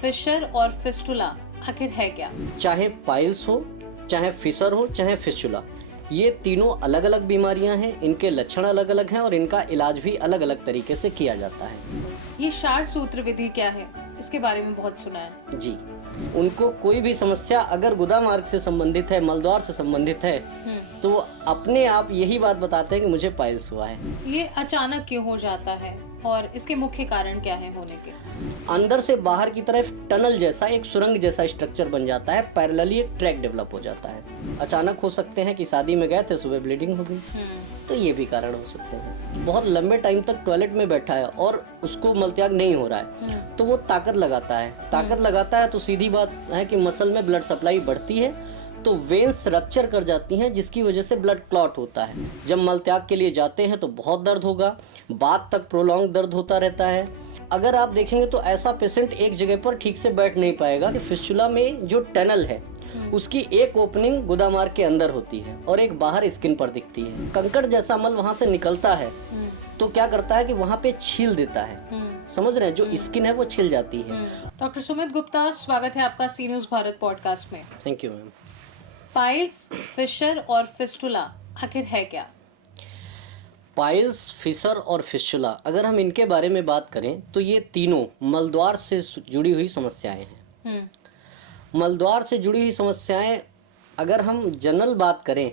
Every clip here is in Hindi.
फिशर और फिस्टुला आखिर है क्या? चाहे पाइल्स हो, चाहे फिशर हो, चाहे फिस्टुला, ये तीनों अलग अलग बीमारियां हैं। इनके लक्षण अलग अलग हैं और इनका इलाज भी अलग अलग तरीके से किया जाता है। ये क्षार सूत्र विधि क्या है? इसके बारे में बहुत सुना है। जी, उनको कोई भी समस्या अगर गुदा मार्ग से संबंधित है, मलद्वार से संबंधित है, तो वो अपने आप यही बात बताते हैं कि मुझे पाइल्स हुआ है। ये अचानक क्यों हो जाता है और इसके मुख्य कारण क्या है होने के? अंदर से बाहर की तरफ टनल जैसा, एक सुरंग जैसा स्ट्रक्चर बन जाता है, पैरेलली एक ट्रैक डेवलप हो जाता है। अचानक हो सकते हैं कि शादी में गए थे, सुबह ब्लीडिंग हो गई, तो ये भी कारण हो सकते हैं। बहुत लंबे टाइम तक टॉयलेट में बैठा है और उसको मलत्याग नहीं हो रहा है, तो वो ताकत लगाता है तो सीधी बात है कि मसल में ब्लड सप्लाई बढ़ती है, तो वेन्स रप्चर कर जाती हैं, जिसकी वजह से ब्लड क्लॉट होता है। जब मलत्याग के लिए जाते हैं तो बहुत दर्द होगा, बाद तक प्रोलॉन्ग दर्द होता रहता है। अगर आप देखेंगे तो ऐसा पेशेंट एक जगह पर ठीक से बैठ नहीं पाएगा कि फिस्टुला में जो टनल है उसकी एक ओपनिंग गुदामार्ग के अंदर होती है और एक बाहर स्किन पर दिखती है। कंकड़ जैसा मल वहां से निकलता है तो क्या करता है कि वहां पे छील देता है, समझ रहे हैं, जो स्किन है वो छिल जाती है। डॉक्टर सुमित गुप्ता, स्वागत है आपका सी न्यूज़ भारत पॉडकास्ट में। Thank you ma'am. Piles, fissure और फिस्टुला आखिर है क्या? पाइल्स, फिशर और फिस्टुला, अगर हम इनके बारे में बात करें तो ये तीनों मलद्वार से जुड़ी हुई समस्याएं हैं। मलद्वार से जुड़ी हुई समस्याएं अगर हम जनरल बात करें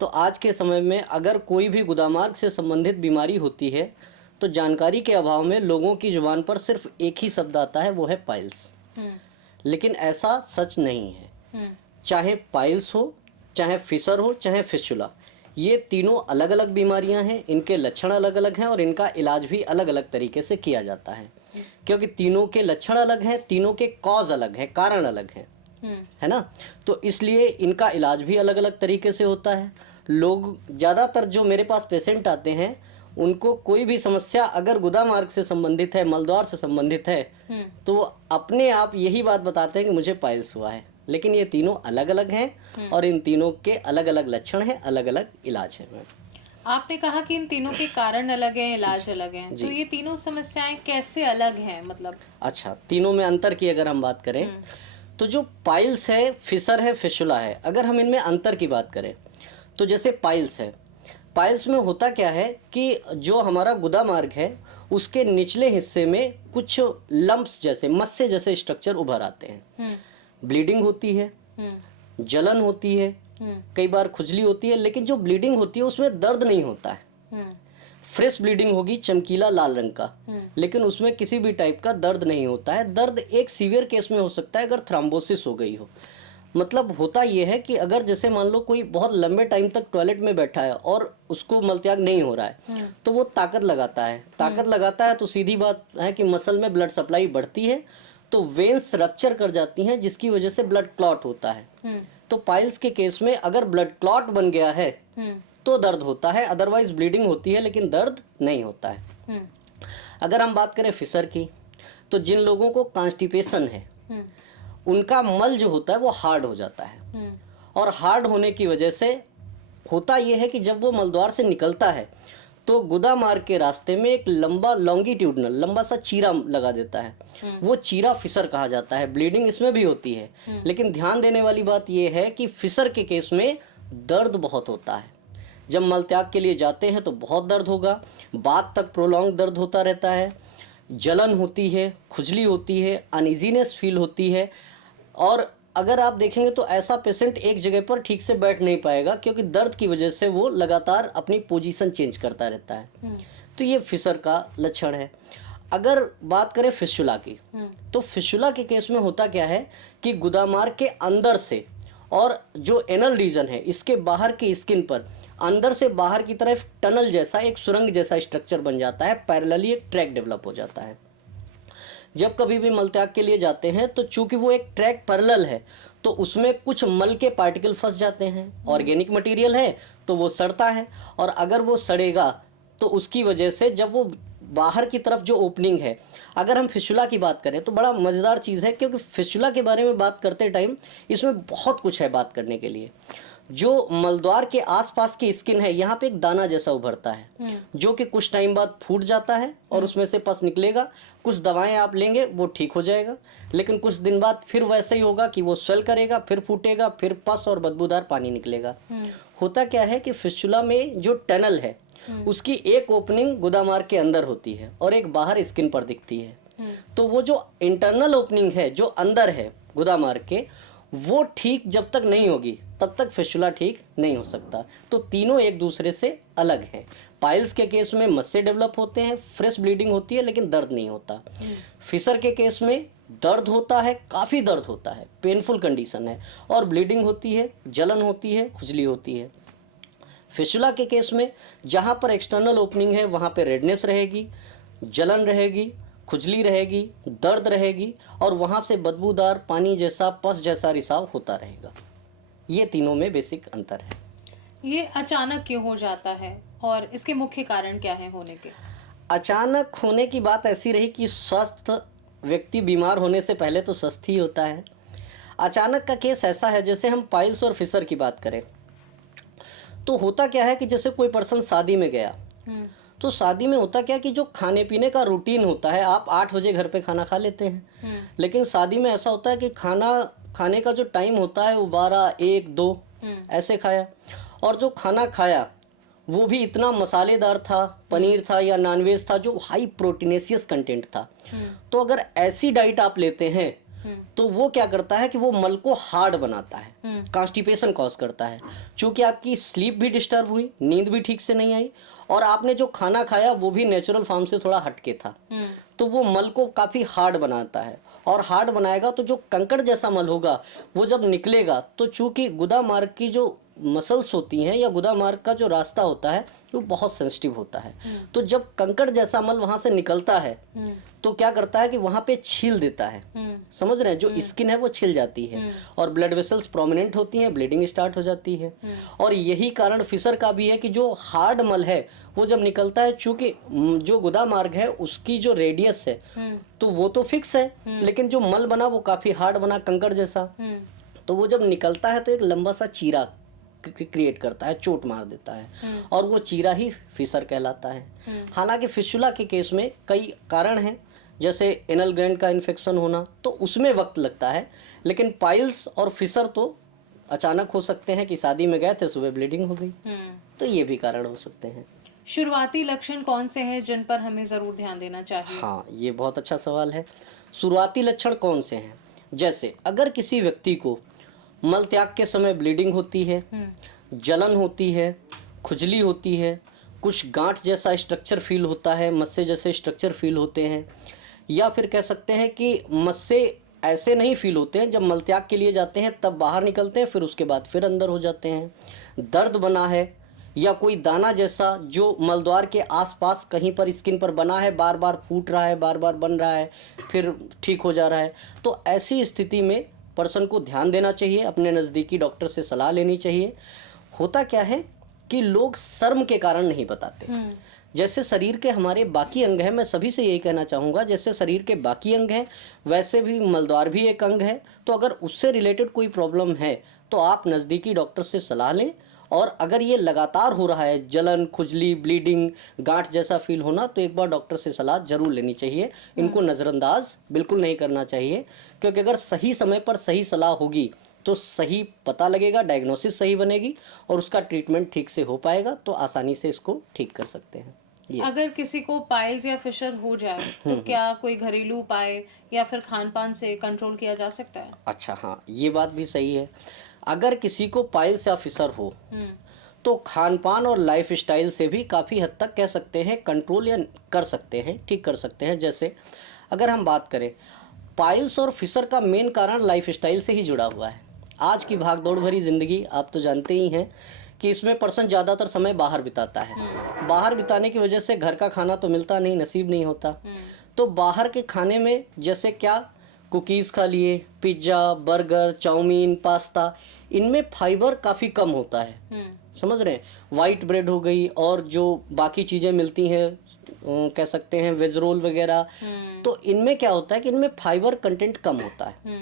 तो आज के समय में अगर कोई भी गुदामार्ग से संबंधित बीमारी होती है तो जानकारी के अभाव में लोगों की जुबान पर सिर्फ एक ही शब्द आता है, वो है पाइल्स। लेकिन ऐसा सच नहीं है। चाहे पाइल्स हो, चाहे फिशर हो, चाहे फिस्टुला, ये तीनों अलग अलग बीमारियां हैं। इनके लक्षण अलग अलग हैं और इनका इलाज भी अलग अलग तरीके से किया जाता है, क्योंकि तीनों के लक्षण अलग हैं, तीनों के कॉज अलग हैं, कारण अलग हैं, है ना। तो इसलिए इनका इलाज भी अलग अलग तरीके से होता है। लोग ज़्यादातर जो मेरे पास पेशेंट आते हैं उनको कोई भी समस्या अगर गुदा मार्ग से संबंधित है, मलद्वार से संबंधित है, तो वो अपने आप यही बात बताते हैं कि मुझे पाइल्स हुआ है। लेकिन ये तीनों अलग अलग हैं और इन तीनों के अलग अलग लक्षण हैं, अलग अलग इलाज है। आपने कहा कि इन तीनों के कारण अलग हैं, इलाज अलग हैं, तो ये तीनों समस्याएं कैसे अलग हैं, मतलब? अच्छा, तीनों में अंतर की अगर हम बात करें तो जो पाइल्स है, फिशर है, फिस्टुला है, अगर हम इनमें अंतर की बात करें तो जैसे पाइल्स है, पाइल्स में होता क्या है कि जो हमारा गुदा मार्ग है उसके निचले हिस्से में कुछ लंप्स जैसे, मस्से जैसे स्ट्रक्चर उभर आते हैं। ब्लीडिंग होती है, जलन होती है, कई बार खुजली होती है, लेकिन जो ब्लीडिंग होती है उसमें दर्द नहीं होता है। फ्रेश ब्लीडिंग होगी, चमकीला लाल रंग का, लेकिन उसमें किसी भी टाइप का दर्द नहीं होता है। दर्द एक सीवियर केस में हो सकता है अगर थ्रोम्बोसिस हो गई हो। मतलब होता यह है कि अगर जैसे मान लो कोई बहुत लंबे टाइम तक टॉयलेट में बैठा है और उसको मलत्याग नहीं हो रहा है, तो वो ताकत लगाता है तो सीधी बात है कि मसल में ब्लड सप्लाई बढ़ती है, तो वेन्स रप्चर कर जाती हैं, जिसकी वजह से ब्लड क्लॉट होता है। तो पाइल्स के केस में अगर ब्लड क्लॉट बन गया है तो दर्द होता है, अदरवाइज ब्लीडिंग होती है लेकिन दर्द नहीं होता है। अगर हम बात करें फिशर की, तो जिन लोगों को कॉन्स्टिपेशन है उनका मल जो होता है वो हार्ड हो जाता है, और हार्ड होने की वजह से होता यह है कि जब वो मलद्वार से निकलता है तो गुदा मार्ग के रास्ते में एक लंबा लॉन्गिट्यूडनल लंबा सा चीरा लगा देता है, वो चीरा फिशर कहा जाता है। ब्लीडिंग इसमें भी होती है, लेकिन ध्यान देने वाली बात यह है कि फिशर के केस में दर्द बहुत होता है। जब मलत्याग के लिए जाते हैं तो बहुत दर्द होगा, बाद तक प्रोलॉन्ग दर्द होता रहता है, जलन होती है, खुजली होती है, अनइजीनेस फील होती है, और अगर आप देखेंगे तो ऐसा पेशेंट एक जगह पर ठीक से बैठ नहीं पाएगा, क्योंकि दर्द की वजह से वो लगातार अपनी पोजीशन चेंज करता रहता है। तो ये फिशर का लक्षण है। अगर बात करें फिस्टुला की, तो फिस्टुला के केस में होता क्या है कि गुदामार्ग के अंदर से और जो एनल रीजन है इसके बाहर की स्किन पर अंदर से बाहर की तरफ टनल जैसा, एक सुरंग जैसा स्ट्रक्चर बन जाता है, पैरेलली एक ट्रैक डेवलप हो जाता है। जब कभी भी मलत्याग के लिए जाते हैं तो चूंकि वो एक ट्रैक पैरेलल है तो उसमें कुछ मल के पार्टिकल फंस जाते हैं, ऑर्गेनिक मटेरियल है तो वो सड़ता है, और अगर वो सड़ेगा तो उसकी वजह से जब वो बाहर की तरफ जो ओपनिंग है, अगर हम फिस्टुला की बात करें तो बड़ा मज़ेदार चीज़ है, क्योंकि फिस्टुला के बारे में बात करते टाइम इसमें बहुत कुछ है बात करने के लिए। जो मलद्वार के आसपास की स्किन है यहाँ पे एक दाना जैसा उभरता है जो कि कुछ टाइम बाद फूट जाता है और उसमें से पस निकलेगा। कुछ दवाएं आप लेंगे वो ठीक हो जाएगा, लेकिन कुछ दिन बाद फिर वैसे ही होगा कि वो स्वेल करेगा, फिर फूटेगा, फिर पस और बदबूदार पानी निकलेगा। होता क्या है कि फिस्टुला में जो टनल है उसकी एक ओपनिंग गुदामार्ग के अंदर होती है और एक बाहर स्किन पर दिखती है। तो वो जो इंटरनल ओपनिंग है जो अंदर है गुदामार्ग के, वो ठीक जब तक नहीं होगी तब तक फिस्टुला ठीक नहीं हो सकता। तो तीनों एक दूसरे से अलग हैं। पाइल्स के केस में मस्से डेवलप होते हैं, फ्रेश ब्लीडिंग होती है लेकिन दर्द नहीं होता। फिशर के केस में दर्द होता है, काफ़ी दर्द होता है, पेनफुल कंडीशन है और ब्लीडिंग होती है, जलन होती है, खुजली होती है। फिस्टुला के केस में जहाँ पर एक्सटर्नल ओपनिंग है वहाँ पे रेडनेस रहेगी, जलन रहेगी, खुजली रहेगी, दर्द रहेगी और वहाँ से बदबूदार पानी जैसा पस जैसा रिसाव होता रहेगा। ये तीनों में बेसिक अंतर है। ये अचानक क्यों हो जाता है और इसके मुख्य कारण क्या है होने के? अचानक होने की बात ऐसी रही कि स्वस्थ व्यक्ति बीमार होने से पहले तो स्वस्थ ही होता है। अचानक का केस ऐसा है, जैसे हम पाइल्स और फिशर की बात करें तो होता क्या है कि जैसे कोई पर्सन शादी में गया तो शादी में होता क्या कि जो खाने पीने का रूटीन होता है, आप 8 बजे घर पे खाना खा लेते हैं, लेकिन शादी में ऐसा होता है कि खाना खाने का जो टाइम होता है वो 12, 1, 2 ऐसे खाया, और जो खाना खाया वो भी इतना मसालेदार था, पनीर था या नॉनवेज था जो हाई प्रोटीनेशियस कंटेंट था। तो अगर ऐसी डाइट आप लेते हैं तो वो क्या करता है कि वो मल को हार्ड बनाता है, कॉन्स्टिपेशन कॉज करता है। चूंकि आपकी स्लीप भी डिस्टर्ब हुई, नींद भी ठीक से नहीं आई और आपने जो खाना खाया वो भी नेचुरल फॉर्म से थोड़ा हटके था, तो वो मल को काफ़ी हार्ड बनाता है। और हार्ड बनाएगा तो जो कंकड़ जैसा मल होगा वो जब निकलेगा तो चूंकि गुदा मार्ग की जो मसल्स होती हैं या गुदा मार्ग का जो रास्ता होता है वो बहुत सेंसिटिव होता है, तो जब कंकड़ जैसा मल वहाँ से निकलता है तो क्या करता है कि वहाँ पे छील देता है। समझ रहे हैं, जो स्किन है वो छिल जाती है और ब्लड वेसल्स प्रोमिनेंट होती हैं, ब्लीडिंग स्टार्ट हो जाती है। और यही कारण फिशर का भी है कि जो हार्ड मल है वो जब निकलता है, चूंकि जो गुदा मार्ग है उसकी जो रेडियस है तो वो तो फिक्स है, लेकिन जो मल बना वो काफ़ी हार्ड बना, कंकड़ जैसा, तो वो जब निकलता है तो एक लंबा सा चीरा क्रिएट करता है, चोट मार देता है और वो चीरा ही फिशर कहलाता है। हालांकि फिस्टुला के केस में कई कारण हैं, जैसे एनल ग्लैंड का इन्फेक्शन होना, तो उसमें वक्त लगता है, लेकिन पाइल्स और फिशर तो अचानक हो सकते हैं कि शादी में गए थे, सुबह ब्लीडिंग हो गई, तो ये भी कारण हो सकते हैं। शुरुआती लक्षण कौन से हैं जिन पर हमें ज़रूर ध्यान देना चाहिए? हाँ, ये बहुत अच्छा सवाल है। शुरुआती लक्षण कौन से हैं? जैसे अगर किसी व्यक्ति को मल त्याग के समय ब्लीडिंग होती है, जलन होती है, खुजली होती है, कुछ गांठ जैसा स्ट्रक्चर फील होता है, मस्से जैसे स्ट्रक्चर फील होते हैं, या फिर कह सकते हैं कि मस्से ऐसे नहीं फील होते हैं, जब मल त्याग के लिए जाते हैं तब बाहर निकलते हैं, फिर उसके बाद फिर अंदर हो जाते हैं, दर्द बना है या कोई दाना जैसा जो मलद्वार के आसपास कहीं पर स्किन पर बना है, बार बार फूट रहा है, बार बार बन रहा है, फिर ठीक हो जा रहा है, तो ऐसी स्थिति में पर्सन को ध्यान देना चाहिए, अपने नज़दीकी डॉक्टर से सलाह लेनी चाहिए। होता क्या है कि लोग शर्म के कारण नहीं बताते। जैसे शरीर के हमारे बाकी अंग हैं, मैं सभी से यही कहना चाहूँगा, जैसे शरीर के बाकी अंग हैं वैसे भी मलद्वार भी एक अंग है, तो अगर उससे रिलेटेड कोई प्रॉब्लम है तो आप नज़दीकी डॉक्टर से सलाह लें। और अगर ये लगातार हो रहा है, जलन, खुजली, ब्लीडिंग, गांठ जैसा फील होना, तो एक बार डॉक्टर से सलाह जरूर लेनी चाहिए। इनको नज़रअंदाज बिल्कुल नहीं करना चाहिए, क्योंकि अगर सही समय पर सही सलाह होगी तो सही पता लगेगा, डायग्नोसिस सही बनेगी और उसका ट्रीटमेंट ठीक से हो पाएगा, तो आसानी से इसको ठीक कर सकते हैं। अगर किसी को पाइल्स या फिशर हो जाए तो क्या कोई घरेलू उपाय या फिर खान पान से कंट्रोल किया जा सकता है? अच्छा, हाँ, ये बात भी सही है। अगर किसी को पाइल्स या फिशर हो तो खान पान और लाइफ स्टाइल से भी काफ़ी हद तक कह सकते हैं कंट्रोल या कर सकते हैं, ठीक कर सकते हैं। जैसे अगर हम बात करें, पाइल्स और फिशर का मेन कारण लाइफ स्टाइल से ही जुड़ा हुआ है। आज की भागदौड़ भरी ज़िंदगी आप तो जानते ही हैं कि इसमें पर्सन ज़्यादातर समय बाहर बिताता है। बाहर बिताने की वजह से घर का खाना तो मिलता नहीं, नसीब नहीं होता, तो बाहर के खाने में जैसे क्या कुकीज़ खा लिए, पिज्ज़ा, बर्गर, चाउमीन, पास्ता, इनमें फाइबर काफ़ी कम होता है। समझ रहे हैं, वाइट ब्रेड हो गई और जो बाकी चीज़ें मिलती हैं, कह सकते हैं वेज रोल वगैरह, तो इनमें क्या होता है कि इनमें फाइबर कंटेंट कम होता है।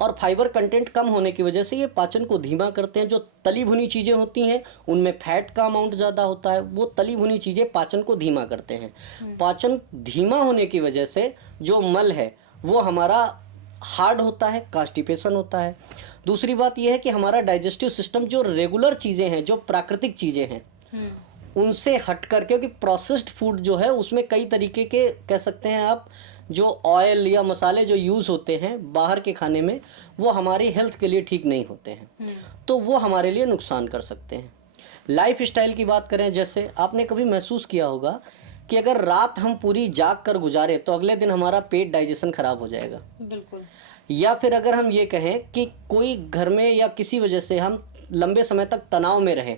और फाइबर कंटेंट कम होने की वजह से ये पाचन को धीमा करते हैं। जो तली भुनी चीज़ें होती हैं उनमें फैट का अमाउंट ज़्यादा होता है, वो तली भुनी चीज़ें पाचन को धीमा करते हैं। पाचन धीमा होने की वजह से जो मल है वो हमारा हार्ड होता है, कॉन्स्टिपेशन होता है। दूसरी बात यह है कि हमारा डाइजेस्टिव सिस्टम जो रेगुलर चीज़ें हैं, जो प्राकृतिक चीज़ें हैं, उनसे हटकर, क्योंकि प्रोसेस्ड फूड जो है उसमें कई तरीके के कह सकते हैं आप जो ऑयल या मसाले जो यूज़ होते हैं बाहर के खाने में, वो हमारी हेल्थ के लिए ठीक नहीं होते हैं, तो वो हमारे लिए नुकसान कर सकते हैं। लाइफ स्टाइल की बात करें, जैसे आपने कभी महसूस किया होगा कि अगर रात हम पूरी जाग कर गुजारे तो अगले दिन हमारा पेट डाइजेशन खराब हो जाएगा। बिल्कुल। या फिर अगर हम ये कहें कि कोई घर में या किसी वजह से हम लंबे समय तक तनाव में रहें,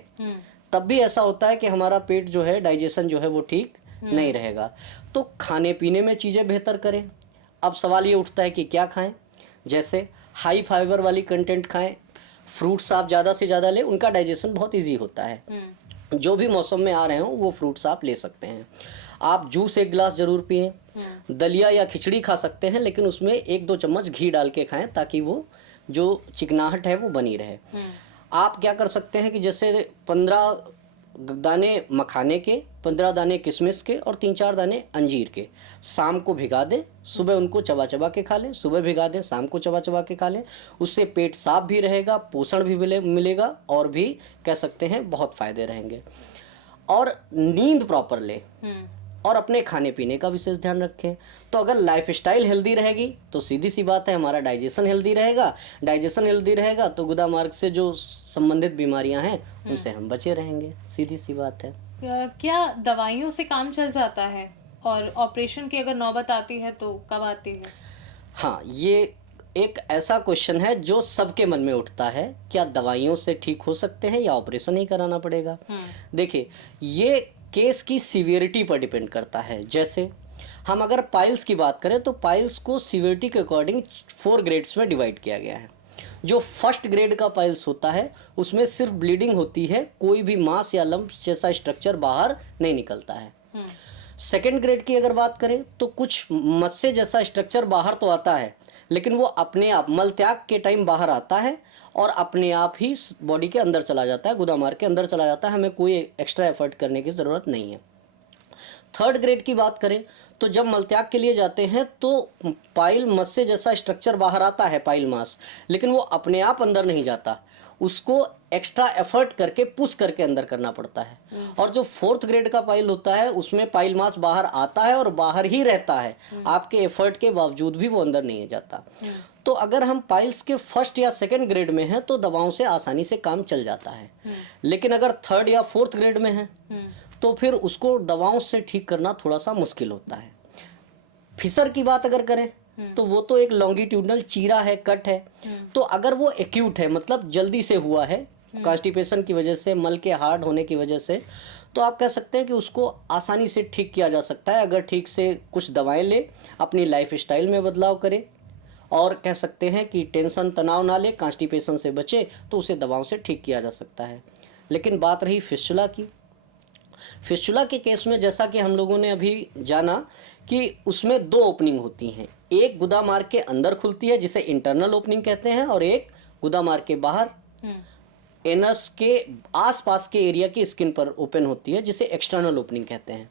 तब भी ऐसा होता है कि हमारा पेट जो है, डाइजेशन जो है वो ठीक नहीं रहेगा। तो खाने पीने में चीज़ें बेहतर करें। अब सवाल ये उठता है कि क्या खाएं। जैसे हाई फाइबर वाली कंटेंट खाएं, फ्रूट्स आप ज़्यादा से ज़्यादा लें, उनका डाइजेशन बहुत इजी होता है। जो भी मौसम में आ रहे हो वो फ्रूट्स आप ले सकते हैं। आप जूस 1 गिलास ज़रूर पिएं। दलिया या खिचड़ी खा सकते हैं, लेकिन उसमें 1-2 चम्मच घी डाल के खाएं ताकि वो जो चिकनाहट है वो बनी रहे। आप क्या कर सकते हैं कि जैसे 15 दाने मखाने के, 15 दाने किशमिश के और 3-4 दाने अंजीर के शाम को भिगा दें, सुबह उनको चबा चबा के खा लें। सुबह भिगा दें, शाम को चबा चबा के खा लें। उससे पेट साफ भी रहेगा, पोषण भी मिलेगा और भी कह सकते हैं बहुत फ़ायदे रहेंगे। और नींद प्रॉपर लें और अपने खाने पीने का विशेष ध्यान रखें। तो अगर लाइफस्टाइल हेल्दी रहेगी तो सीधी सी बात है हमारा डाइजेशन हेल्दी रहेगा। डाइजेशन हेल्दी रहेगा तो गुदा मार्ग से जो संबंधित बीमारियां हैं उनसे हम बचे रहेंगे। सीधी सी बात है। क्या दवाइयों से काम चल जाता है? और ऑपरेशन की अगर नौबत आती है तो कब आती है? हाँ, ये एक ऐसा क्वेश्चन है जो सबके मन में उठता है, क्या दवाइयों से ठीक हो सकते हैं या ऑपरेशन ही कराना पड़ेगा? देखिए, ये केस की सीवियरिटी पर डिपेंड करता है। जैसे हम अगर पाइल्स की बात करें तो पाइल्स को सीवियरिटी के अकॉर्डिंग 4 ग्रेड्स में डिवाइड किया गया है। जो फर्स्ट ग्रेड का पाइल्स होता है उसमें सिर्फ ब्लीडिंग होती है, कोई भी मांस या लम्प जैसा स्ट्रक्चर बाहर नहीं निकलता है। सेकेंड ग्रेड की अगर बात करें तो कुछ मस्से जैसा स्ट्रक्चर बाहर तो आता है, लेकिन वो अपने आप मल त्याग के टाइम बाहर आता है और अपने आप ही बॉडी के अंदर चला जाता है, गुदा मार्ग के अंदर चला जाता है, हमें कोई एक्स्ट्रा एफर्ट करने की ज़रूरत नहीं है। थर्ड ग्रेड की बात करें तो जब मलत्याग के लिए जाते हैं तो पाइल मस्से जैसा स्ट्रक्चर बाहर आता है, पाइल मास, लेकिन वो अपने आप अंदर नहीं जाता, उसको एक्स्ट्रा एफर्ट करके पुश करके अंदर करना पड़ता है। और जो फोर्थ ग्रेड का पाइल होता है उसमें पाइल मास बाहर आता है और बाहर ही रहता है, आपके एफर्ट के बावजूद भी वो अंदर नहीं जाता। तो अगर हम पाइल्स के फर्स्ट या सेकंड ग्रेड में हैं तो दवाओं से आसानी से काम चल जाता है, लेकिन अगर थर्ड या फोर्थ ग्रेड में है तो फिर उसको दवाओं से ठीक करना थोड़ा सा मुश्किल होता है। फिसर की बात अगर करें तो वो तो एक लॉन्गिट्यूडनल चीरा है, कट है। तो अगर वो एक्यूट है, मतलब जल्दी से हुआ है कॉन्स्टिपेशन की वजह से, मल के हार्ड होने की वजह से, तो आप कह सकते हैं कि उसको आसानी से ठीक किया जा सकता है अगर ठीक से कुछ दवाएं ले, अपनी लाइफ स्टाइल में बदलाव करे और कह सकते हैं कि टेंशन तनाव ना ले, कॉन्स्टिपेशन से बचे, तो उसे दवाओं से ठीक किया जा सकता है। लेकिन बात रही फिस्चुला की, फिस्चुला के केस में जैसा कि हम लोगों ने अभी जाना कि उसमें 2 ओपनिंग होती हैं, एक गुदा मार्ग के अंदर खुलती है जिसे इंटरनल ओपनिंग कहते हैं और एक गुदा मार्ग के बाहर एनस के आसपास के एरिया की स्किन पर ओपन होती है जिसे एक्सटर्नल ओपनिंग कहते हैं।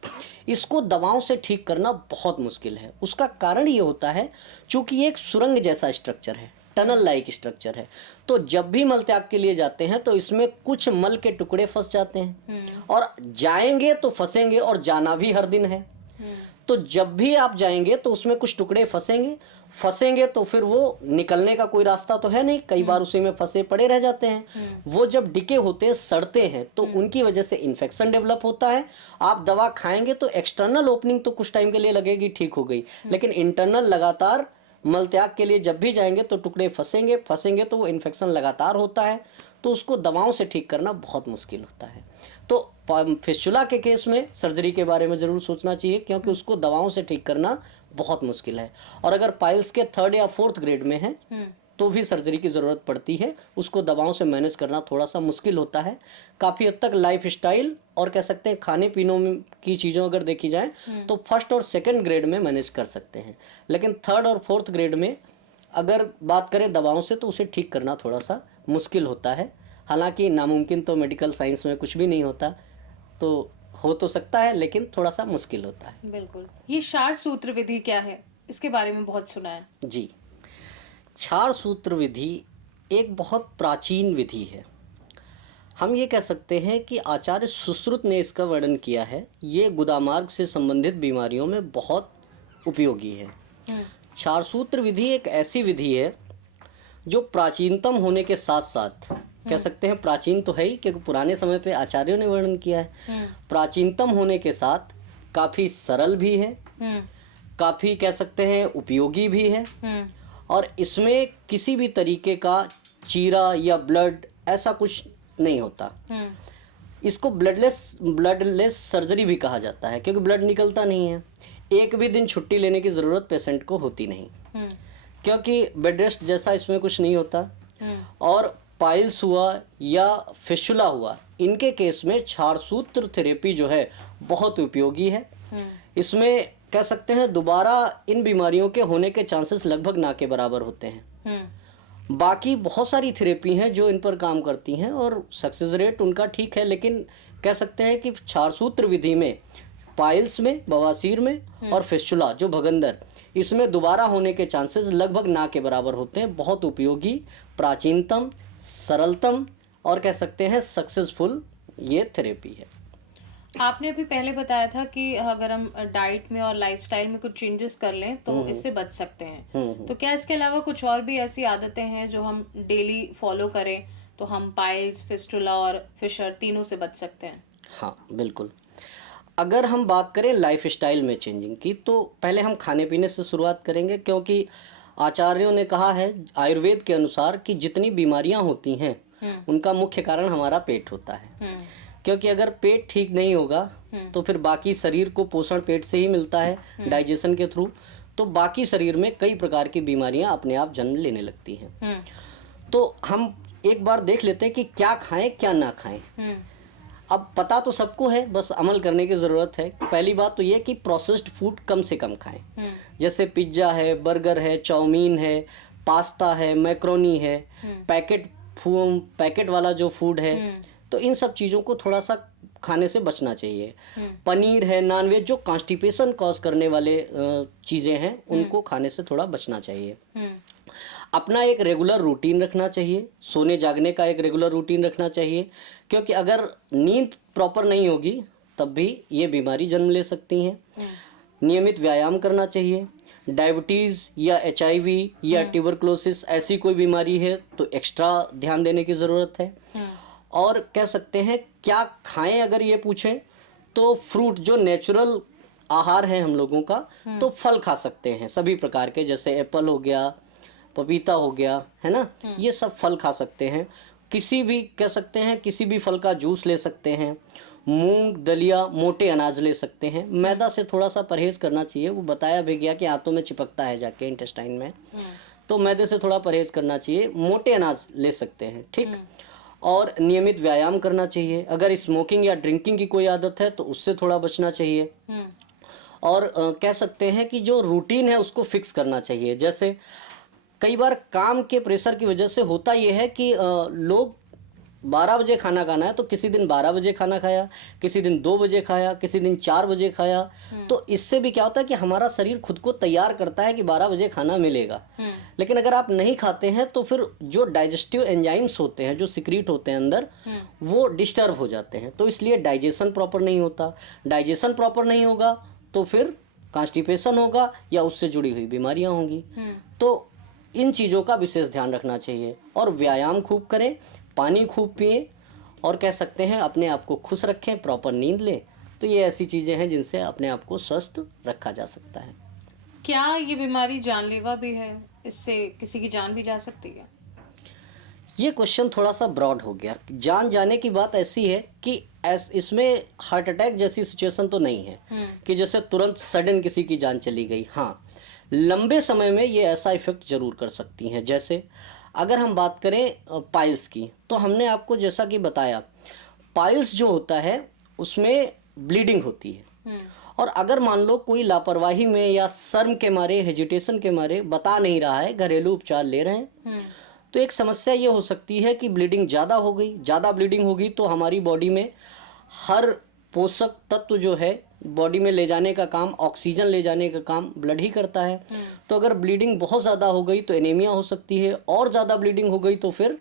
इसको दवाओं से ठीक करना बहुत मुश्किल है। उसका कारण ये होता है चूंकि ये एक सुरंग जैसा स्ट्रक्चर है, टनल लाइक स्ट्रक्चर है, तो जब भी मल त्याग के लिए जाते हैं तो इसमें कुछ मल के टुकड़े फंस जाते हैं और जाएंगे तो फंसेंगे और जाना भी हर दिन है। तो जब भी आप जाएंगे तो उसमें कुछ टुकड़े फंसेंगे तो फिर वो निकलने का कोई रास्ता तो है नहीं, कई बार उसी में फंसे पड़े रह जाते हैं। वो जब डिके होते हैं, सड़ते हैं, तो उनकी वजह से इन्फेक्शन डेवलप होता है। आप दवा खाएंगे तो एक्सटर्नल ओपनिंग तो कुछ टाइम के लिए लगेगी, ठीक हो गई, लेकिन इंटरनल लगातार मल त्याग के लिए जब भी जाएंगे तो टुकड़े फंसेंगे तो वो इन्फेक्शन लगातार होता है, तो उसको दवाओं से ठीक करना बहुत मुश्किल होता है। तो फिस्चुला के केस में सर्जरी के बारे में ज़रूर सोचना चाहिए क्योंकि उसको दवाओं से ठीक करना बहुत मुश्किल है। और अगर पाइल्स के थर्ड या फोर्थ ग्रेड में है तो भी सर्जरी की ज़रूरत पड़ती है, उसको दवाओं से मैनेज करना थोड़ा सा मुश्किल होता है। काफ़ी हद तक लाइफ स्टाइल और कह सकते हैं खाने पीनों की चीज़ों अगर देखी जाए तो फर्स्ट और सेकंड ग्रेड में मैनेज कर सकते हैं, लेकिन थर्ड और फोर्थ ग्रेड में अगर बात करें दवाओं से तो उसे ठीक करना थोड़ा सा मुश्किल होता है। हालांकि नामुमकिन तो मेडिकल साइंस में कुछ भी नहीं होता, तो हो तो सकता है लेकिन थोड़ा सा मुश्किल होता है। बिल्कुल। ये क्षार सूत्र विधि क्या है, इसके बारे में बहुत सुना है। जी, क्षार सूत्र विधि एक बहुत प्राचीन विधि है। हम ये कह सकते हैं कि आचार्य सुश्रुत ने इसका वर्णन किया है। ये गुदामार्ग से संबंधित बीमारियों में बहुत उपयोगी है। क्षार सूत्र विधि एक ऐसी विधि है जो प्राचीनतम होने के साथ साथ, कह सकते हैं प्राचीन तो है ही क्योंकि पुराने समय पे आचार्यों ने वर्णन किया है, प्राचीनतम होने के साथ काफ़ी सरल भी है, काफ़ी कह सकते हैं उपयोगी भी है, और इसमें किसी भी तरीके का चीरा या ब्लड ऐसा कुछ नहीं होता। इसको ब्लडलेस सर्जरी भी कहा जाता है क्योंकि ब्लड निकलता नहीं है। एक भी दिन छुट्टी लेने की ज़रूरत पेशेंट को होती नहीं, क्योंकि बेड रेस्ट जैसा इसमें कुछ नहीं होता। और पाइल्स हुआ या फिस्टुला हुआ, इनके केस में क्षार सूत्र थेरेपी जो है बहुत उपयोगी है। इसमें कह सकते हैं दोबारा इन बीमारियों के होने के चांसेस लगभग ना के बराबर होते हैं। बाकी बहुत सारी थेरेपी हैं जो इन पर काम करती हैं और सक्सेस रेट उनका ठीक है, लेकिन कह सकते हैं कि क्षार सूत्र विधि में पाइल्स में, बवासीर में और फिस्टुला जो भगंदर, इसमें दोबारा होने के चांसेस लगभग ना के बराबर होते हैं। बहुत उपयोगी, प्राचीनतम, सरलतम और कह सकते हैं सक्सेसफुल ये थेरेपी है। आपने अभी पहले बताया था कि अगर हम डाइट में और लाइफस्टाइल में कुछ चेंजेस कर लें तो इससे बच सकते हैं। तो क्या इसके अलावा कुछ और भी ऐसी आदतें हैं जो हम डेली फॉलो करें तो हम पाइल्स, फिस्टुला और फिशर तीनों से बच सकते हैं? हाँ बिल्कुल। अगर हम बात करें लाइफस्टाइल में चेंजिंग की, तो पहले हम खाने पीने से शुरुआत करेंगे, क्योंकि आचार्यों ने कहा है आयुर्वेद के अनुसार कि जितनी बीमारियां होती हैं उनका मुख्य कारण हमारा पेट होता है। क्योंकि अगर पेट ठीक नहीं होगा तो फिर बाकी शरीर को पोषण पेट से ही मिलता है, डाइजेशन के थ्रू, तो बाकी शरीर में कई प्रकार की बीमारियां अपने आप जन्म लेने लगती हैं। तो हम एक बार देख लेते हैं कि क्या खाएं क्या ना खाएं। अब पता तो सबको है, बस अमल करने की ज़रूरत है। पहली बात तो ये कि प्रोसेस्ड फूड कम से कम खाएं, जैसे पिज्ज़ा है, बर्गर है, चाउमीन है, पास्ता है, मैक्रोनी है, पैकेट वाला जो फूड है, तो इन सब चीज़ों को थोड़ा सा खाने से बचना चाहिए। पनीर है, नॉनवेज जो कॉन्स्टिपेशन कॉज करने वाले चीज़ें हैं उनको खाने से थोड़ा बचना चाहिए। अपना एक रेगुलर रूटीन रखना चाहिए, सोने जागने का एक रेगुलर रूटीन रखना चाहिए, क्योंकि अगर नींद प्रॉपर नहीं होगी तब भी ये बीमारी जन्म ले सकती हैं। नियमित व्यायाम करना चाहिए। डायबिटीज़ या HIV या ट्यूबरक्लोसिस ऐसी कोई बीमारी है तो एक्स्ट्रा ध्यान देने की ज़रूरत है। और कह सकते हैं क्या खाएं, अगर ये पूछें तो फ्रूट जो नेचुरल आहार है हम लोगों का, तो फल खा सकते हैं सभी प्रकार के, जैसे एप्पल हो गया, पपीता हो गया, है ना, ये सब फल खा सकते हैं। किसी भी कह सकते हैं किसी भी फल का जूस ले सकते हैं। मूंग, दलिया, मोटे अनाज ले सकते हैं। मैदा से थोड़ा सा परहेज करना चाहिए, वो बताया भी गया कि आंतों में चिपकता है जाके इंटेस्टाइन में, तो मैदे से थोड़ा परहेज करना चाहिए। मोटे अनाज ले सकते हैं, ठीक। और नियमित व्यायाम करना चाहिए। अगर स्मोकिंग या ड्रिंकिंग की कोई आदत है तो उससे थोड़ा बचना चाहिए। और कह सकते हैं कि जो रूटीन है उसको फिक्स करना चाहिए। जैसे कई बार काम के प्रेशर की वजह से होता ये है कि लोग 12 बजे खाना खाना है तो किसी दिन 12 बजे खाना खाया, किसी दिन 2 बजे खाया, किसी दिन 4 बजे खाया। तो इससे भी क्या होता है कि हमारा शरीर खुद को तैयार करता है कि 12 बजे खाना मिलेगा। लेकिन अगर आप नहीं खाते हैं तो फिर जो डाइजेस्टिव एंजाइम्स होते हैं, जो सिक्रीट होते हैं अंदर, वो डिस्टर्ब हो जाते हैं। तो इसलिए डाइजेशन प्रॉपर नहीं होता। डाइजेशन प्रॉपर नहीं होगा तो फिर कॉन्स्टिपेशन होगा या उससे जुड़ी हुई बीमारियां होंगी। तो इन चीज़ों का विशेष ध्यान रखना चाहिए। और व्यायाम खूब करें, पानी खूब पिएं, और कह सकते हैं अपने आप को खुश रखें, प्रॉपर नींद लें। तो ये ऐसी चीज़ें हैं जिनसे अपने आप को स्वस्थ रखा जा सकता है। क्या ये बीमारी जानलेवा भी है? इससे किसी की जान भी जा सकती है? ये क्वेश्चन थोड़ा सा ब्रॉड हो गया। जान जाने की बात ऐसी है कि इसमें हार्ट अटैक जैसी सिचुएशन तो नहीं है कि जैसे तुरंत सडन किसी की जान चली गई। हाँ, लंबे समय में ये ऐसा इफेक्ट जरूर कर सकती हैं। जैसे अगर हम बात करें पाइल्स की, तो हमने आपको जैसा कि बताया, पाइल्स जो होता है उसमें ब्लीडिंग होती है और अगर मान लो कोई लापरवाही में या शर्म के मारे, हेजिटेशन के मारे बता नहीं रहा है, घरेलू उपचार ले रहे हैं, तो एक समस्या ये हो सकती है कि ब्लीडिंग ज़्यादा हो गई। ज़्यादा ब्लीडिंग होगी तो हमारी बॉडी में हर पोषक तत्व जो है बॉडी में ले जाने का काम, ऑक्सीजन ले जाने का काम ब्लड ही करता है। तो अगर ब्लीडिंग बहुत ज़्यादा हो गई तो एनीमिया हो सकती है, और ज़्यादा ब्लीडिंग हो गई तो फिर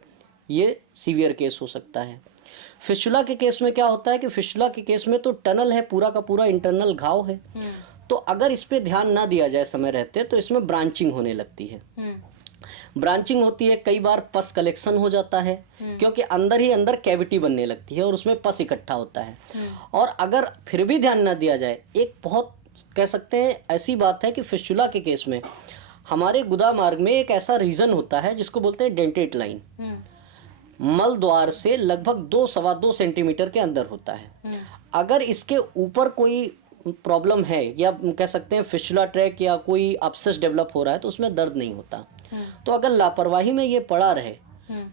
ये सीवियर केस हो सकता है। फिस्टुला के केस में क्या होता है कि फिस्टुला के केस में तो टनल है, पूरा का पूरा इंटरनल घाव है। तो अगर इस पे ध्यान ना दिया जाए समय रहते तो इसमें ब्रांचिंग होने लगती है। ब्रांचिंग होती है, कई बार पस कलेक्शन हो जाता है, क्योंकि अंदर ही अंदर कैविटी बनने लगती है और उसमें पस इकट्ठा होता है। और अगर फिर भी ध्यान ना दिया जाए, एक बहुत कह सकते हैं ऐसी बात है कि फिस्टुला के केस में हमारे गुदा मार्ग में एक ऐसा रीजन होता है जिसको बोलते हैं डेंटेट लाइन, मल द्वार से लगभग 2-2.25 सेंटीमीटर के अंदर होता है। अगर इसके ऊपर कोई प्रॉब्लम है या कह सकते हैं फिस्टुला ट्रैक या कोई अपसेस डेवलप हो रहा है तो उसमें दर्द नहीं होता। तो अगर लापरवाही में ये पड़ा रहे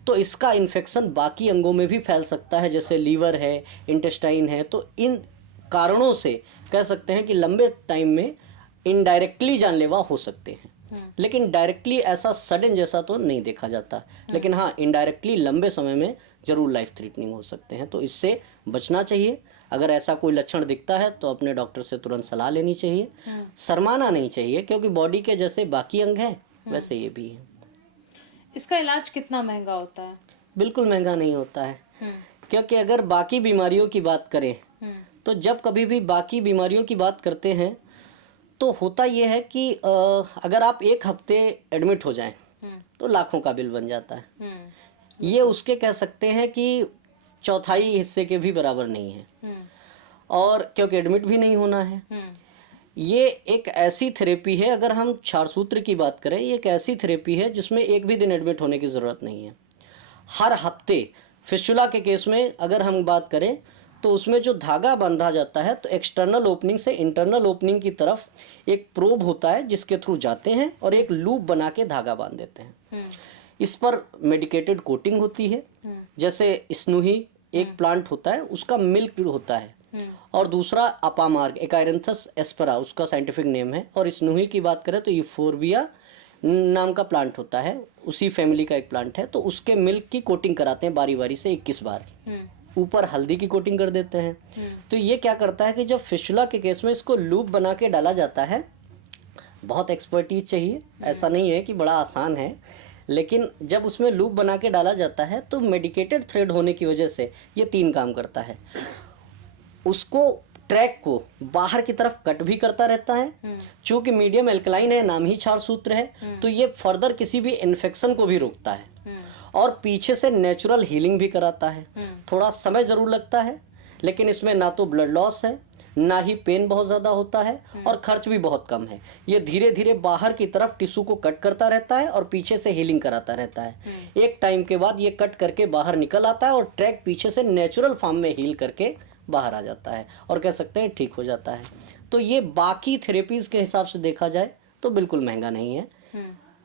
तो इसका इन्फेक्शन बाकी अंगों में भी फैल सकता है, जैसे लीवर है, इंटेस्टाइन है। तो इन कारणों से कह सकते हैं कि लंबे टाइम में इनडायरेक्टली जानलेवा हो सकते हैं, लेकिन डायरेक्टली ऐसा सडन जैसा तो नहीं देखा जाता। लेकिन हाँ, इनडायरेक्टली लंबे समय में जरूर लाइफ थ्रेटनिंग हो सकते हैं। तो इससे बचना चाहिए। अगर ऐसा कोई लक्षण दिखता है तो अपने डॉक्टर से तुरंत सलाह लेनी चाहिए, शर्माना नहीं चाहिए, क्योंकि बॉडी के जैसे बाकी अंग हैं वैसे ये भी है। इसका इलाज कितना महंगा होता है? बिल्कुल महंगा नहीं होता है, क्योंकि अगर बाकी बीमारियों की बात करें तो जब कभी भी बाकी बीमारियों की बात करते हैं तो होता यह है कि अगर आप 1 हफ्ते एडमिट हो जाएं तो लाखों का बिल बन जाता है। ये उसके कह सकते हैं कि चौथाई हिस्से के भी बराबर नहीं है, और क्योंकि एडमिट भी नहीं होना है। ये एक ऐसी थेरेपी है, अगर हम क्षारसूत्र की बात करें, ये एक ऐसी थेरेपी है जिसमें एक भी दिन एडमिट होने की ज़रूरत नहीं है। हर हफ्ते फिस्टुला के केस में अगर हम बात करें तो उसमें जो धागा बांधा जाता है तो एक्सटर्नल ओपनिंग से इंटरनल ओपनिंग की तरफ एक प्रोब होता है जिसके थ्रू जाते हैं और एक लूप बना के धागा बांध देते हैं। इस पर मेडिकेटेड कोटिंग होती है। जैसे स्नूही एक प्लांट होता है, उसका मिल्क होता है, और दूसरा अपामार्ग एकाइरेंथस एस्परा उसका साइंटिफिक नेम है। और स्नूही की बात करें तो यूफोर्बिया नाम का प्लांट होता है, उसी फैमिली का एक प्लांट है। तो उसके मिल्क की कोटिंग कराते हैं बारी बारी से 21 बार, ऊपर हल्दी की कोटिंग कर देते हैं। तो ये क्या करता है कि जब फिस्टुला के केस में इसको लूप बना के डाला जाता है, बहुत एक्सपर्टीज चाहिए, ऐसा नहीं है कि बड़ा आसान है, लेकिन जब उसमें लूप बना के डाला जाता है तो मेडिकेटेड थ्रेड होने की वजह से ये 3 काम करता है। उसको ट्रैक को बाहर की तरफ कट भी करता रहता है, चूंकि मीडियम एल्कलाइन है, नाम ही क्षारसूत्र है, तो ये फर्दर किसी भी इन्फेक्शन को भी रोकता है, और पीछे से नेचुरल हीलिंग भी कराता है। थोड़ा समय ज़रूर लगता है, लेकिन इसमें ना तो ब्लड लॉस है, ना ही पेन बहुत ज़्यादा होता है, और खर्च भी बहुत कम है। ये धीरे धीरे बाहर की तरफ टिश्यू को कट करता रहता है और पीछे से हीलिंग कराता रहता है। एक टाइम के बाद ये कट करके बाहर निकल आता है और ट्रैक पीछे से नेचुरल फॉर्म में हील करके बाहर आ जाता है, और कह सकते हैं ठीक हो जाता है। तो ये बाकी थेरेपीज़ के हिसाब से देखा जाए तो बिल्कुल महंगा नहीं है।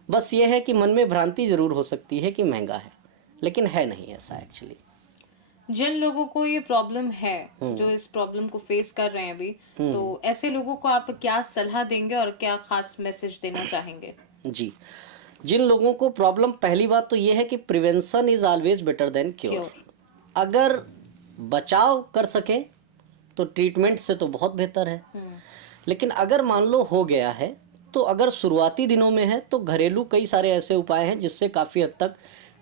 बस ये है कि मन में भ्रांति ज़रूर हो सकती है कि महंगा है, लेकिन है नहीं ऐसा एक्चुअली। जिन लोगों को ये प्रॉब्लम है, जो इस प्रॉब्लम को फेस कर रहे हैं अभी, तो ऐसे लोगों को आप क्या सलाह देंगे और क्या खास मैसेज देना चाहेंगे? जी, जिन लोगों को प्रॉब्लम, पहली बात तो ये है कि prevention is always better than cure. अगर बचाव कर सके तो ट्रीटमेंट से तो बहुत बेहतर है, लेकिन अगर मान लो हो गया है तो अगर शुरुआती दिनों में है तो घरेलू कई सारे ऐसे उपाय हैं जिससे काफ़ी हद तक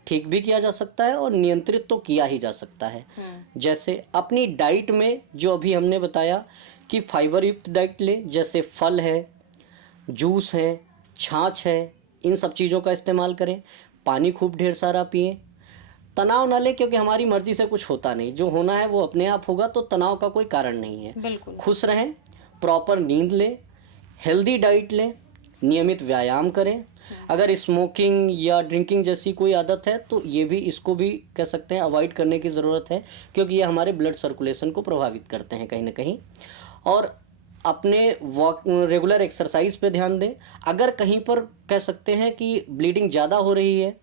ठीक भी किया जा सकता है और नियंत्रित तो किया ही जा सकता है। जैसे अपनी डाइट में जो अभी हमने बताया कि फाइबर युक्त डाइट लें, जैसे फल है, जूस है, छाछ है, इन सब चीज़ों का इस्तेमाल करें। पानी खूब ढेर सारा पिएं। तनाव ना लें, क्योंकि हमारी मर्जी से कुछ होता नहीं, जो होना है वो अपने आप होगा, तो तनाव का कोई कारण नहीं है। बिल्कुल। खुश रहें, प्रॉपर नींद लें, हेल्दी डाइट लें, नियमित व्यायाम करें। अगर स्मोकिंग या ड्रिंकिंग जैसी कोई आदत है तो ये भी, इसको भी कह सकते हैं अवॉइड करने की ज़रूरत है, क्योंकि ये हमारे ब्लड सर्कुलेशन को प्रभावित करते हैं कहीं ना कहीं। और अपने वॉक, रेगुलर एक्सरसाइज पे ध्यान दें। अगर कहीं पर कह सकते हैं कि ब्लीडिंग ज़्यादा हो रही है,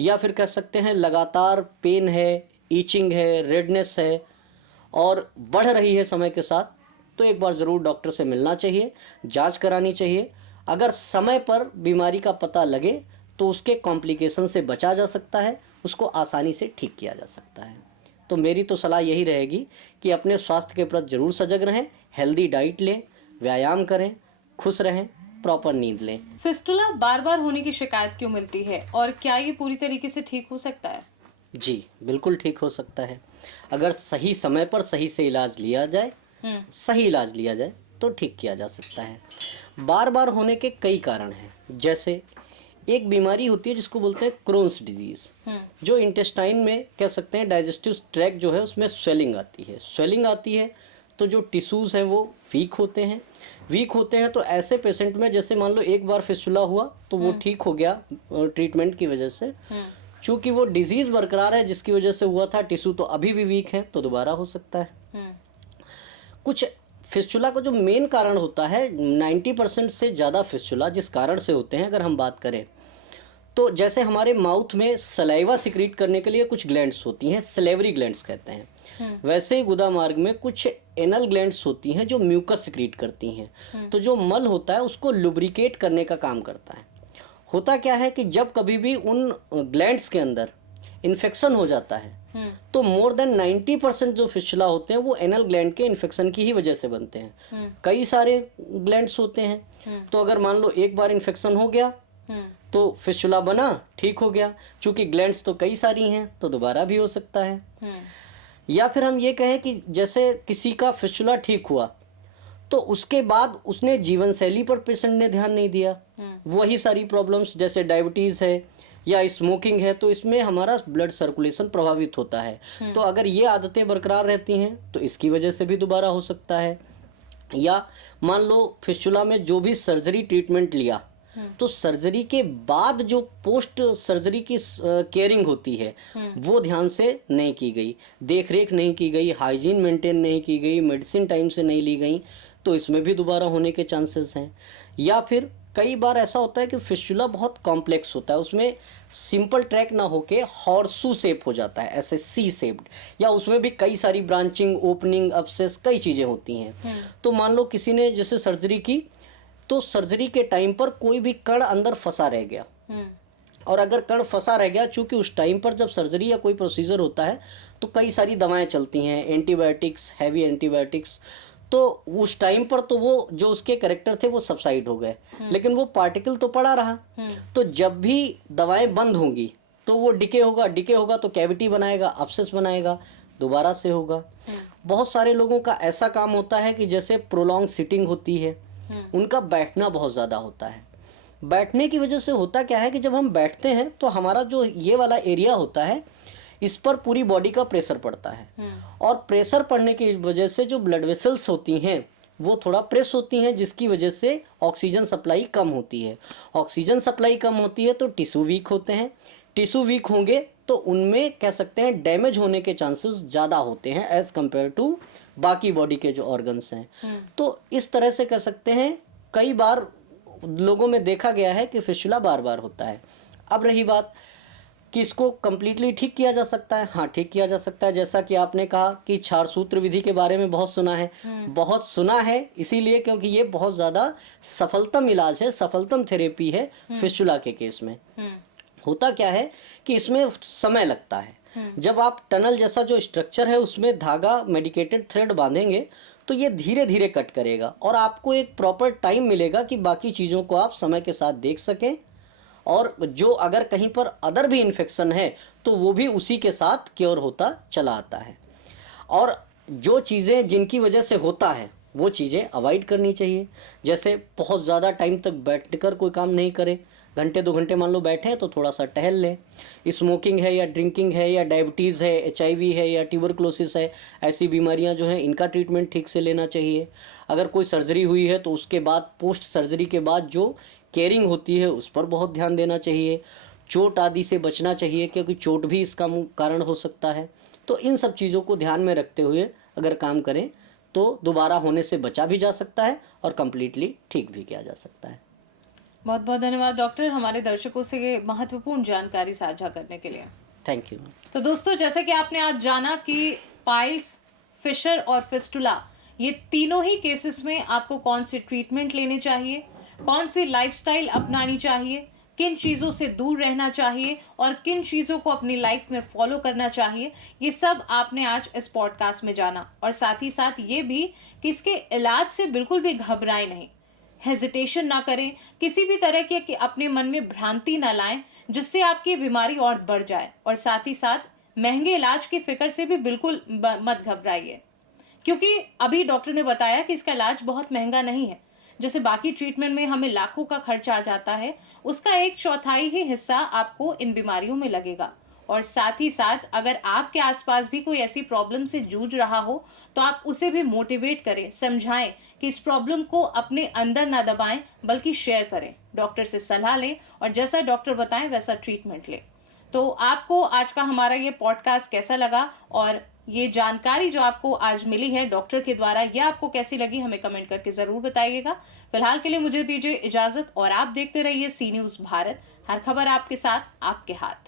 या फिर कह सकते हैं लगातार पेन है, ईचिंग है, रेडनेस है और बढ़ रही है समय के साथ, तो एक बार ज़रूर डॉक्टर से मिलना चाहिए, जांच करानी चाहिए। अगर समय पर बीमारी का पता लगे तो उसके कॉम्प्लिकेशन से बचा जा सकता है, उसको आसानी से ठीक किया जा सकता है। तो मेरी तो सलाह यही रहेगी कि अपने स्वास्थ्य के प्रति ज़रूर सजग रहें, हेल्दी डाइट लें, व्यायाम करें, खुश रहें, प्रॉपर नींद लें। फिस्टुला बार बार होने की शिकायत क्यों मिलती है और क्या ये पूरी तरीके से ठीक हो सकता है? जी, बिल्कुल ठीक हो सकता है। अगर सही समय पर सही से इलाज लिया जाए, सही इलाज लिया जाए तो ठीक किया जा सकता है। बार बार होने के कई कारण हैं। जैसे एक बीमारी होती है जिसको बोलते हैं क्रोन्स डिजीज़, जो इंटेस्टाइन में कह सकते हैं डाइजेस्टिव ट्रैक्ट जो है उसमें स्वेलिंग आती है। स्वेलिंग आती है तो जो टिश्यूज़ हैं वो वीक होते हैं। वीक होते हैं तो ऐसे पेशेंट में, जैसे मान लो एक बार फिस्टुला हुआ तो वो ठीक हो गया ट्रीटमेंट की वजह से, चूँकि वो डिजीज़ बरकरार है जिसकी वजह से हुआ था, टिश्यू तो अभी भी वीक है, तो दोबारा हो सकता है। कुछ फिस्टुला का जो मेन कारण होता है, 90% से ज़्यादा फिस्टुला जिस कारण से होते हैं, अगर हम बात करें तो जैसे हमारे माउथ में सलाइवा सिक्रीट करने के लिए कुछ ग्लैंड्स होती हैं, सलेवरी ग्लैंड्स कहते हैं। वैसे ही गुदा मार्ग में कुछ एनल ग्लैंड्स होती हैं जो म्यूकस सिक्रीट करती हैं। तो जो मल होता है उसको लुब्रिकेट करने का काम करता है। होता क्या है कि जब कभी भी उन ग्लैंड्स के अंदर इन्फेक्शन हो जाता है तो मोर देन 90% जो फिस्टुला होते हैं वो एनल ग्लैंड के इन्फेक्शन की ही वजह से बनते हैं। कई सारे ग्लैंड्स होते हैं, तो अगर मान लो एक बार इन्फेक्शन हो गया तो फिस्टुला बना, ठीक हो गया। चूंकि ग्लैंड्स तो कई सारी हैं तो दोबारा भी हो सकता है। या फिर हम ये कहें कि जैसे किसी का फिस्टुला ठीक हुआ तो उसके बाद उसने जीवन शैली पर पेशेंट ने ध्यान नहीं दिया, वही सारी प्रॉब्लम्स जैसे डायबिटीज़ है या स्मोकिंग है, तो इसमें हमारा ब्लड सर्कुलेशन प्रभावित होता है। तो अगर ये आदतें बरकरार रहती हैं तो इसकी वजह से भी दोबारा हो सकता है। या मान लो फिस्टुला में जो भी सर्जरी ट्रीटमेंट लिया तो सर्जरी के बाद जो पोस्ट सर्जरी की केयरिंग होती है वो ध्यान से नहीं की गई, देख रेख नहीं की गई, हाइजीन मेंटेन नहीं की गई, मेडिसिन टाइम से नहीं ली गई, तो इसमें भी दोबारा होने के चांसेस हैं। या फिर कई बार ऐसा होता है कि फिस्टुला बहुत कॉम्प्लेक्स होता है, उसमें सिंपल ट्रैक ना होके हॉर्सू शेप हो जाता है, ऐसे सी शेप्ड, या उसमें भी कई सारी ब्रांचिंग, ओपनिंग, अब्सेस, कई चीज़ें होती हैं। तो मान लो किसी ने जैसे सर्जरी की तो सर्जरी के टाइम पर कोई भी कण अंदर फंसा रह गया, और अगर कण फंसा रह गया, चूंकि उस टाइम पर जब सर्जरी या कोई प्रोसीजर होता है तो कई सारी दवाएं चलती हैं, एंटीबायोटिक्स, हैवी एंटीबायोटिक्स, तो उस टाइम पर तो वो जो उसके कैरेक्टर थे वो सबसाइड हो गए, लेकिन वो पार्टिकल तो पड़ा रहा। तो जब भी दवाएं बंद होंगी तो वो डिके होगा, डिके होगा तो कैविटी बनाएगा, अब्सेस बनाएगा, दोबारा से होगा। बहुत सारे लोगों का ऐसा काम होता है कि जैसे प्रोलॉन्ग सिटिंग होती है, उनका बैठना बहुत ज़्यादा होता है। बैठने की वजह से होता क्या है कि जब हम बैठते हैं तो हमारा जो ये वाला एरिया होता है इस पर पूरी बॉडी का प्रेशर पड़ता है, और प्रेशर पड़ने की वजह से जो ब्लड वेसल्स होती हैं वो थोड़ा प्रेस होती हैं, जिसकी वजह से ऑक्सीजन सप्लाई कम होती है। ऑक्सीजन सप्लाई कम होती है तो टिश्यू वीक होते हैं, टिश्यू वीक होंगे तो उनमें कह सकते हैं डैमेज होने के चांसेस ज़्यादा होते हैं एज़ कम्पेयर टू बाकी बॉडी के जो ऑर्गन्स हैं। तो इस तरह से कह सकते हैं कई बार लोगों में देखा गया है कि फिस्टुला बार बार होता है। अब रही बात कि इसको कम्प्लीटली ठीक किया जा सकता है, हाँ ठीक किया जा सकता है। जैसा कि आपने कहा कि क्षार सूत्र विधि के बारे में बहुत सुना है, बहुत सुना है इसीलिए क्योंकि ये बहुत ज़्यादा सफलतम इलाज है, सफलतम थेरेपी है फिस्टुला के केस में। होता क्या है कि इसमें समय लगता है। जब आप टनल जैसा जो स्ट्रक्चर है उसमें धागा मेडिकेटेड थ्रेड बांधेंगे तो ये धीरे धीरे कट करेगा, और आपको एक प्रॉपर टाइम मिलेगा कि बाकी चीज़ों को आप समय के साथ देख सकें, और जो अगर कहीं पर अदर भी इन्फेक्शन है तो वो भी उसी के साथ क्योर होता चला आता है। और जो चीज़ें जिनकी वजह से होता है वो चीज़ें अवॉइड करनी चाहिए। जैसे बहुत ज़्यादा टाइम तक बैठकर कोई काम नहीं करे, घंटे 2 घंटे मान लो बैठे हैं तो थोड़ा सा टहल लें। स्मोकिंग है या ड्रिंकिंग है या डायबिटीज़ है, HIV है या ट्यूबरक्लोसिस है, ऐसी बीमारियां जो हैं इनका ट्रीटमेंट ठीक से लेना चाहिए। अगर कोई सर्जरी हुई है तो उसके बाद पोस्ट सर्जरी के बाद जो केयरिंग होती है उस पर बहुत ध्यान देना चाहिए। चोट आदि से बचना चाहिए क्योंकि चोट भी इसका कारण हो सकता है। तो इन सब चीज़ों को ध्यान में रखते हुए अगर काम करें तो दोबारा होने से बचा भी जा सकता है और कम्प्लीटली ठीक भी किया जा सकता है। बहुत बहुत धन्यवाद डॉक्टर, हमारे दर्शकों से ये महत्वपूर्ण जानकारी साझा करने के लिए। Thank you. तो दोस्तों, जैसा कि आपने आज जाना कि पाइल्स, फिशर और फिस्टुला ये तीनों ही केसेस में आपको कौन से ट्रीटमेंट लेने चाहिए, कौन सी लाइफस्टाइल अपनानी चाहिए, किन चीज़ों से दूर रहना चाहिए और किन चीज़ों को अपनी लाइफ में फॉलो करना चाहिए, ये सब आपने आज इस पॉडकास्ट में जाना। और साथ ही साथ ये भी कि इसके इलाज से बिल्कुल भी घबराएं नहीं, हेजिटेशन ना करें, किसी भी तरह के कि अपने मन में भ्रांति ना लाएं जिससे आपकी बीमारी और बढ़ जाए। और साथ ही साथ महंगे इलाज की फिक्र से भी बिल्कुल मत घबराइए, क्योंकि अभी डॉक्टर ने बताया कि इसका इलाज बहुत महंगा नहीं है। जैसे बाकी ट्रीटमेंट में हमें लाखों का खर्च आ जाता है, उसका 1/4 ही हिस्सा आपको इन बीमारियों में लगेगा। और साथ ही साथ अगर आपके आसपास भी कोई ऐसी प्रॉब्लम से जूझ रहा हो तो आप उसे भी मोटिवेट करें, समझाएं कि इस प्रॉब्लम को अपने अंदर ना दबाएं बल्कि शेयर करें, डॉक्टर से सलाह लें और जैसा डॉक्टर बताएं वैसा ट्रीटमेंट लें। तो आपको आज का हमारा ये पॉडकास्ट कैसा लगा और ये जानकारी जो आपको आज मिली है डॉक्टर के द्वारा, ये आपको कैसी लगी, हमें कमेंट करके ज़रूर बताइएगा। फिलहाल के लिए मुझे दीजिए इजाज़त और आप देखते रहिए सी न्यूज़ भारत, हर खबर आपके साथ, आपके हाथ।